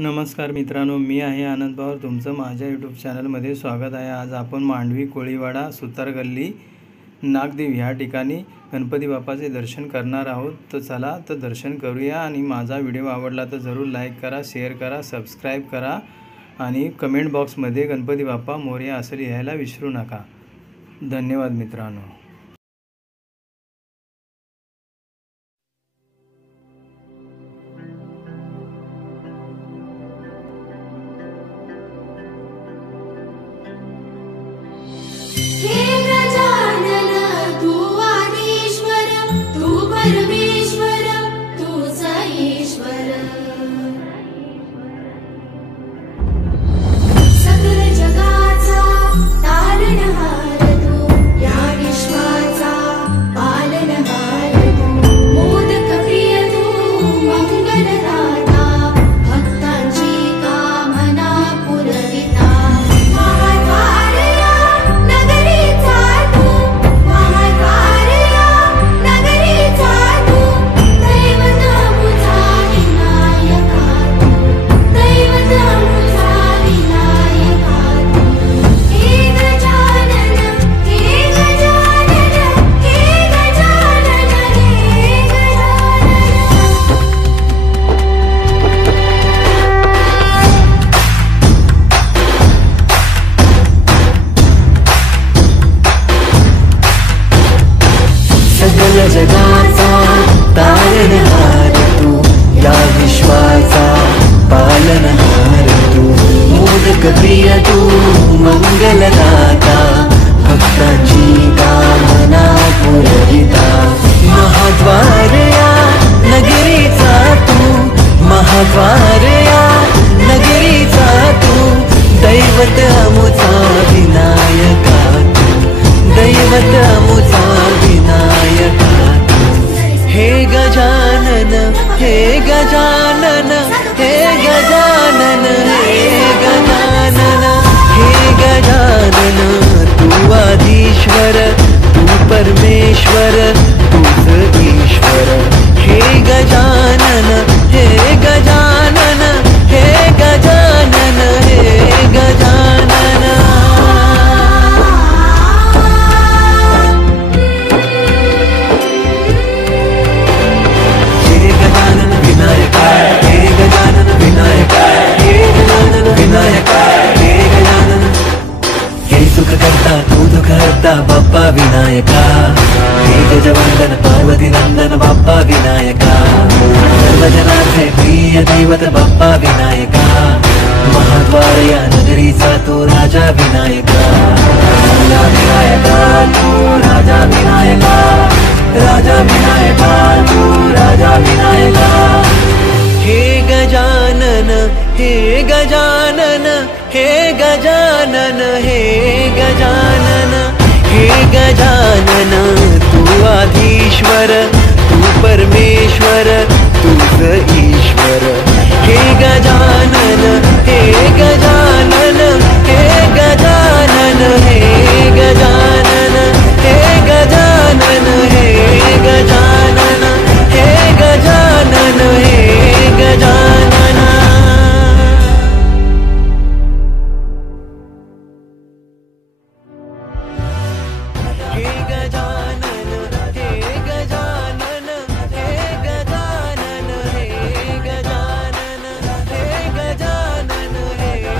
नमस्कार मित्रांनो, मी आहे आनंद पवार. तुमचं माझ्या यूट्यूब चॅनलमध्ये स्वागत आहे. आज आपण मांडवी कोळीवाडा सुतार गल्ली नागदेव ह्या ठिकाणी गणपती बाप्पाचे दर्शन करणार आहोत. तर चला तर दर्शन करूया. आणि माझा व्हिडिओ आवडला तर जरूर लाईक करा, शेअर करा, सबस्क्राईब करा आणि कमेंट बॉक्समध्ये गणपती बाप्पा मोरया असं लिहायला विसरू नका. धन्यवाद मित्रांनो. जगाचा तारणहार तू, या विश्वाचा पालनहार तू, मोदक प्रिय तू, मंगलदाता, भक्तांची कामना पुरविता. महाद्वार या नगरीचा तू, महाद्वार या नगरीचा तू, दैवत अमुचा विनायका तू, दैवत अमुचा विनायका. हे गजानन, हे गजानन, हे गजानन, हे गजानन, हे गजानन. तू आधीश्वर, तू परमेश्वर, तूच ईश्वर. हे गजानन, हे गजानन, हे गजानन, हे गजानन. तू दुःख हरता बाप्पा विनायका, हे गजवंदन पार्वती नंदन बाप्पा विनायका, सर्वजनांचे प्रिय दैवत बाप्पा विनायका. महाद्वार या नगरीचा तू राजा विनायका, राजा विनायका तू, राजा विनायका, राजा विनायका तू, राजा विनायका. हे गजानन, हे गजानन, हे गजानन, हे गजानन, हे गजानन. तू आधीश्वर, तू परमेश्वर, तूच ईश्वर. हे गजानन, हे गजानन, हे गजानन, हे गजानन, हे गजानन, हे गजानन, हे गजानन, हे गजानन. हे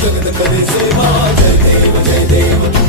जगत करे सेवा, जय देव जय देव।